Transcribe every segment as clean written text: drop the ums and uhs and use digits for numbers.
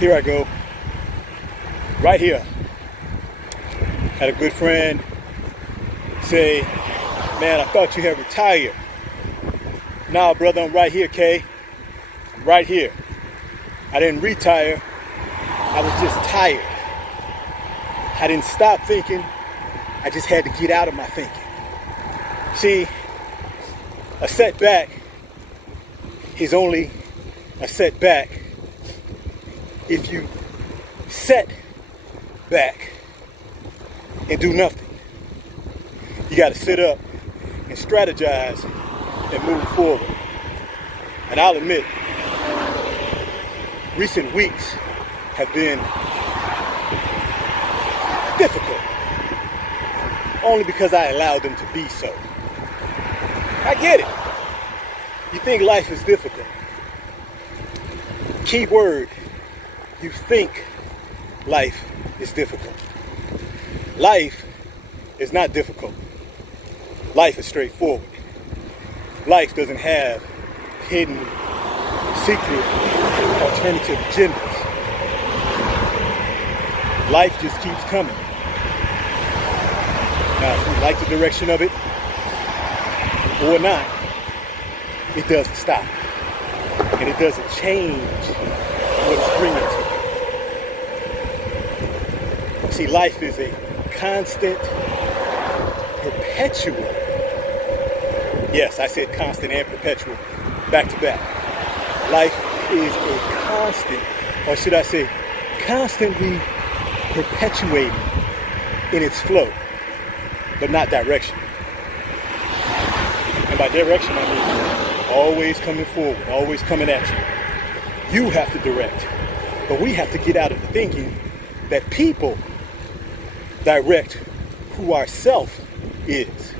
Here I go. Right here. Had a good friend say, man, I thought you had retired. Nah, brother, I'm right here, Kay. I'm right here. I didn't retire. I was just tired. I didn't stop thinking. I just had to get out of my thinking. See, a setback is only a setback if you set back and do nothing. You got to sit up and strategize and move forward. And I'll admit, recent weeks have been difficult, only because I allowed them to be so. I get it. You think life is difficult. Key word, you think life is difficult. Life is not difficult. Life is straightforward. Life doesn't have hidden, secret, alternative agendas. Life just keeps coming. Now, if you like the direction of it or not, it doesn't stop. And it doesn't change what it's bringing to you. See, life is a constant, perpetual. Yes, I said constant and perpetual, back to back. Life is a constant, or should I say, constantly perpetuating in its flow, but not direction. And by direction, I mean always coming forward, always coming at you. You have to direct, but we have to get out of the thinking that people direct who our self is.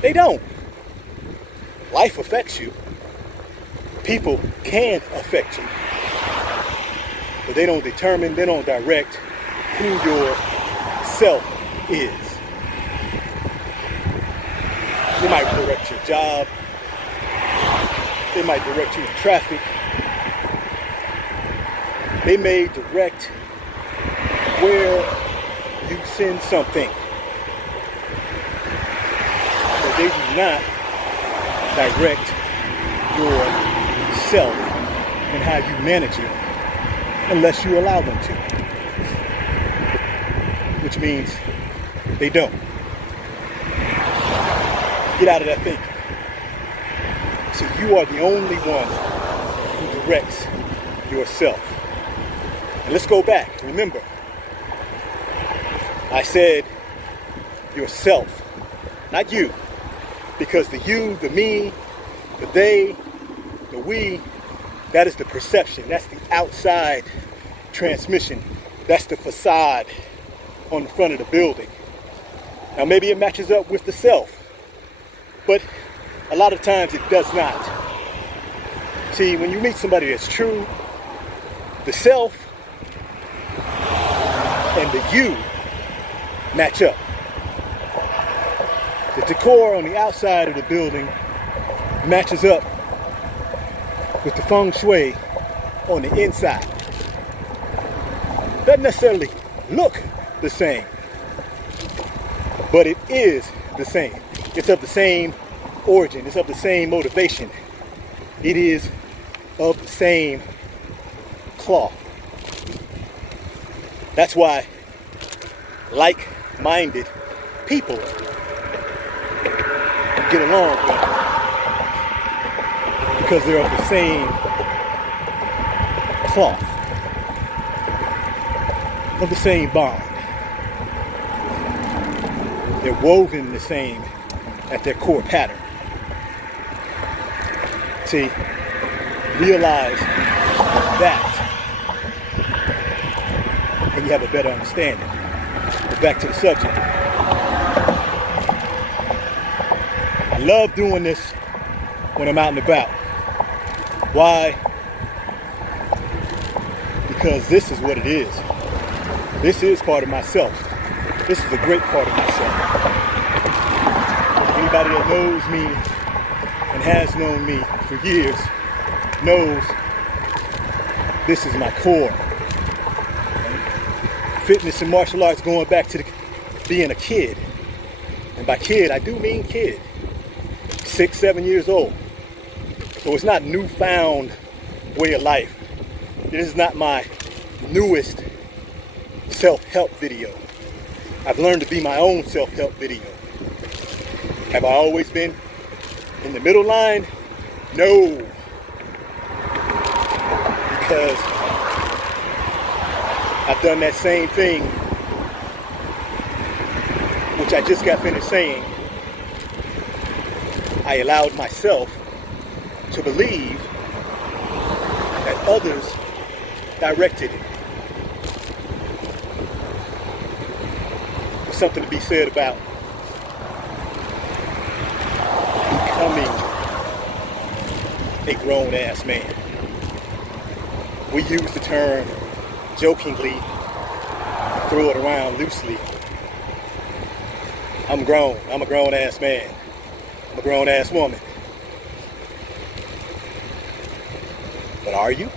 They don't. Life affects you. People can affect you. But they don't determine, they don't direct who your self is. They might direct your job. They might direct you in traffic. They may direct where you send something. But they do not direct yourself and how you manage it unless you allow them to. Which means they don't. Get out of that thinking. So you are the only one who directs yourself. And let's go back. Remember, I said yourself, not you. Because the you, the me, the they, the we, that is the perception. That's the outside transmission. That's the facade on the front of the building. Now maybe it matches up with the self, but a lot of times it does not. See, when you meet somebody that's true, the self and the you match up. The decor on the outside of the building matches up with the feng shui on the inside. Doesn't necessarily look the same, but it is the same. It's of the same origin. It's of the same motivation. It is of the same cloth. That's why like-minded people get along better, because they're of the same cloth, of the same bond. They're woven the same at their core pattern. See, realize that, and you have a better understanding. But back to the subject. I love doing this when I'm out and about. Why? Because this is what it is. This is part of myself. This is a great part of myself. Anybody that knows me and has known me for years knows this is my core. fitness and martial arts going back to being a kid. And by kid, I do mean kid. 6, 7 years old. So it's not newfound way of life. This is not my newest self-help video. I've learned to be my own self-help video. Have I always been in the middle line? No. Because I've done that same thing, which I just got finished saying. I allowed myself to believe that others directed it. There's something to be said about becoming a grown-ass man. We use the term jokingly, throw it around loosely. I'm grown. I'm a grown-ass man. I'm a grown-ass woman. But are you?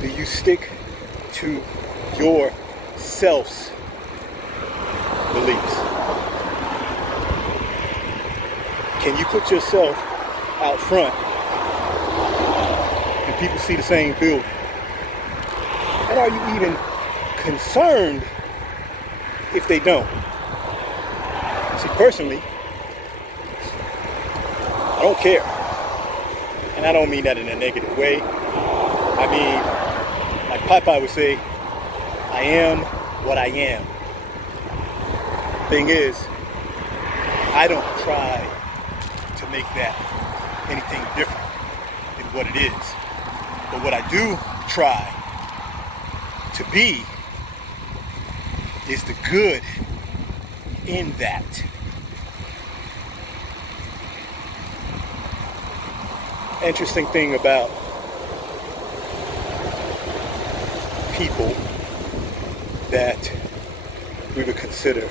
Do you stick to your self's beliefs? Can you put yourself out front and people see the same building? And are you even concerned if they don't? See, personally, I don't care. And I don't mean that in a negative way. I mean, like Popeye would say, I am what I am. Thing is, I don't try to make that anything different than what it is. But what I do try to be is the good in that. Interesting thing about people that we would consider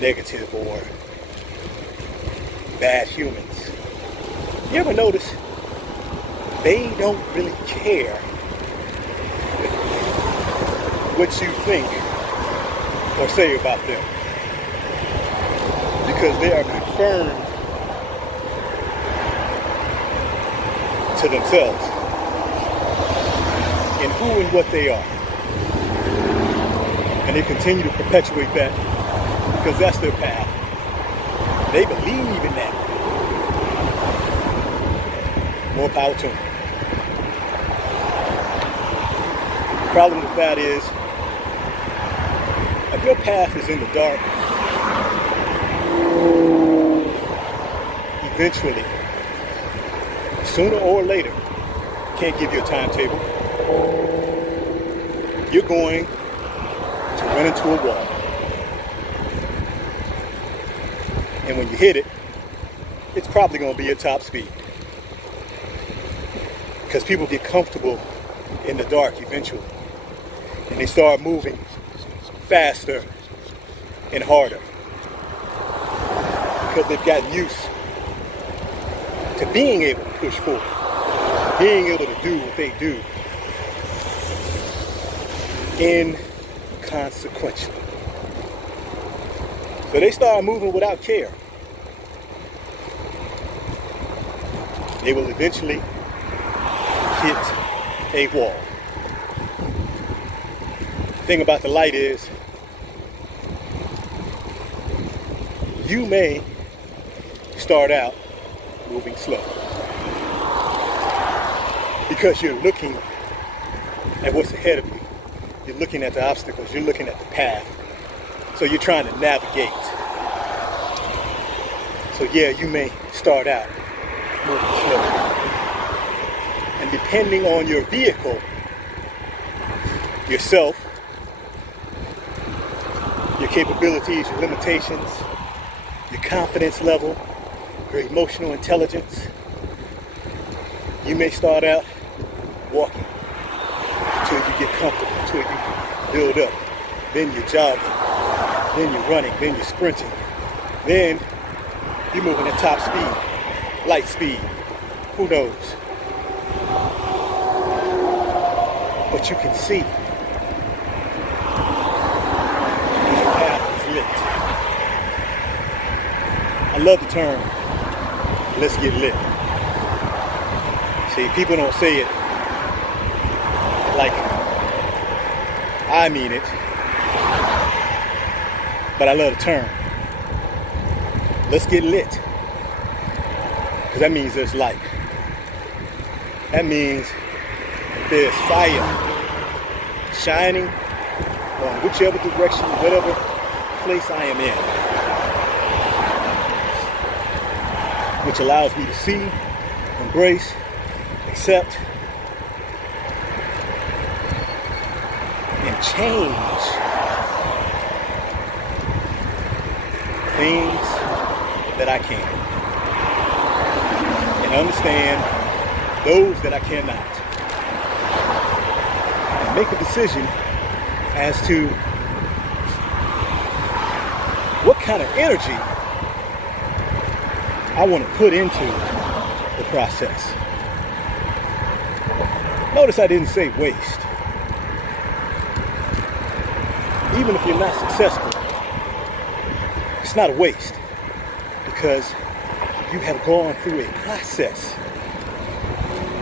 negative or bad humans. You ever notice they don't really care what you think or say about them, because they are confirmed to themselves in who and what they are. And they continue to perpetuate that because that's their path. They believe in that. More power to them. The problem with that is, if your path is in the dark, eventually, sooner or later, can't give you a timetable, you're going to run into a wall. And when you hit it, it's probably going to be at top speed. Because people get comfortable in the dark eventually. And they start moving faster and harder. Because they've gotten used to being able to push forward. Being able to do what they do inconsequential. So they start moving without care. They will eventually hit a wall. The thing about the light is, you may start out moving slow because you're looking at what's ahead of you. You're looking at the obstacles. You're looking at the path. So you're trying to navigate. So yeah, you may start out moving slow. And depending on your vehicle, yourself, your capabilities, your limitations, your confidence level, your emotional intelligence, you may start out walking until you get comfortable, until you build up. Then you're jogging, then you're running, then you're sprinting. Then you're moving at top speed, light speed, who knows? but you can see the path is lit. I love the term, let's get lit. See, people don't say it like I mean it, but I love the term. Let's get lit. Because that means there's light. That means there's fire shining on whichever direction, whatever place I am in. Which allows me to see, embrace, accept, and change things that I can, and understand those that I cannot, and make a decision as to what kind of energy I want to put into the process. Notice I didn't say waste. Even if you're not successful, it's not a waste, because you have gone through a process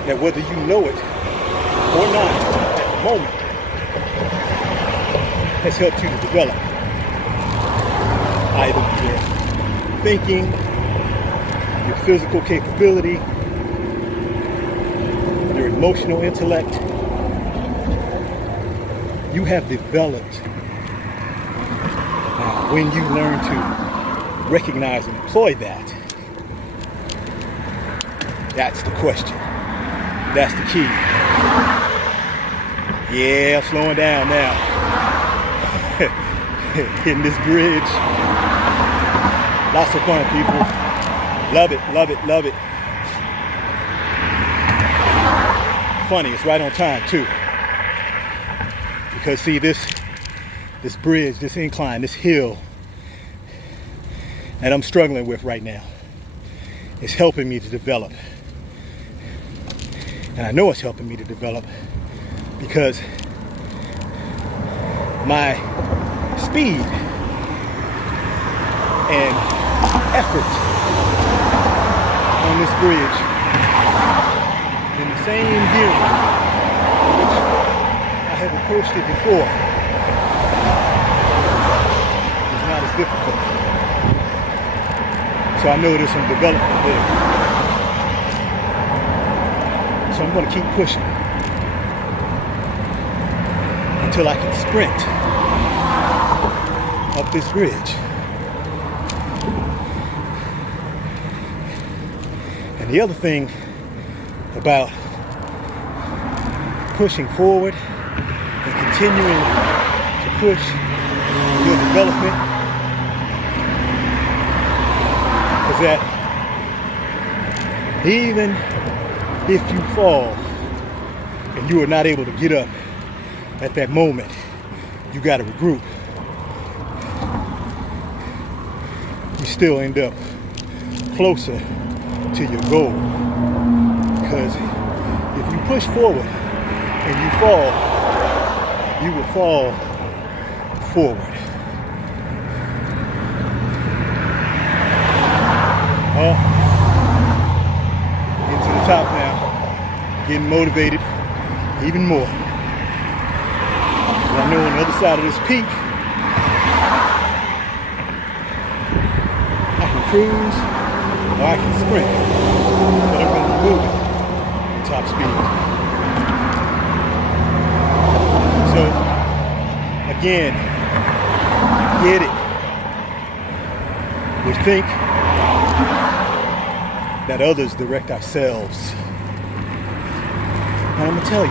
that, whether you know it or not at the moment, has helped you to develop either your thinking, your physical capability, your emotional intellect. You have developed. Now, when you learn to recognize and employ that, that's the question. That's the key. Yeah, I'm slowing down now. Hitting this bridge. Lots of fun, people. Love it, love it, love it. Funny, it's right on time too. Because see, this bridge, this incline, this hill that I'm struggling with right now is helping me to develop. And I know it's helping me to develop because my speed and effort on this bridge in the same gear in which I have approached it before is not as difficult. So I know there's some development there. So I'm going to keep pushing until I can sprint up this bridge. And the other thing about pushing forward and continuing to push your development is that even if you fall and you are not able to get up at that moment, you got to regroup. You still end up closer to your goal. Because if you push forward and you fall, you will fall forward. Into the top now, getting motivated even more. I know on the other side of this peak, I can cruise or I can sprint, but I'm going to be moving at top speed. So, again, get it. We think that others direct ourselves. And I'm going to tell you,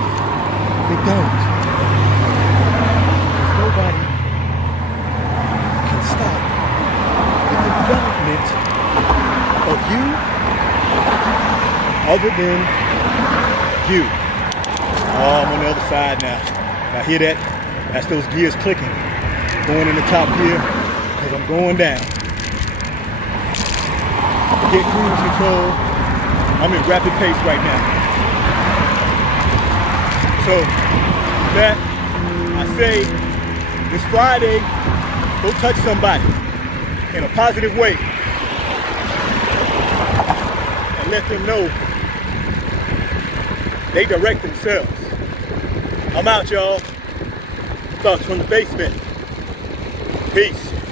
they don't. Nobody can stop the development of you other than you. Oh, I'm on the other side now. I hear that? That's those gears clicking. Going in the top gear because I'm going down. Forget cruise control. I'm in rapid pace right now. So that I say this Friday, go touch somebody in a positive way and let them know they direct themselves. I'm out, y'all. Thoughts from the basement. Peace.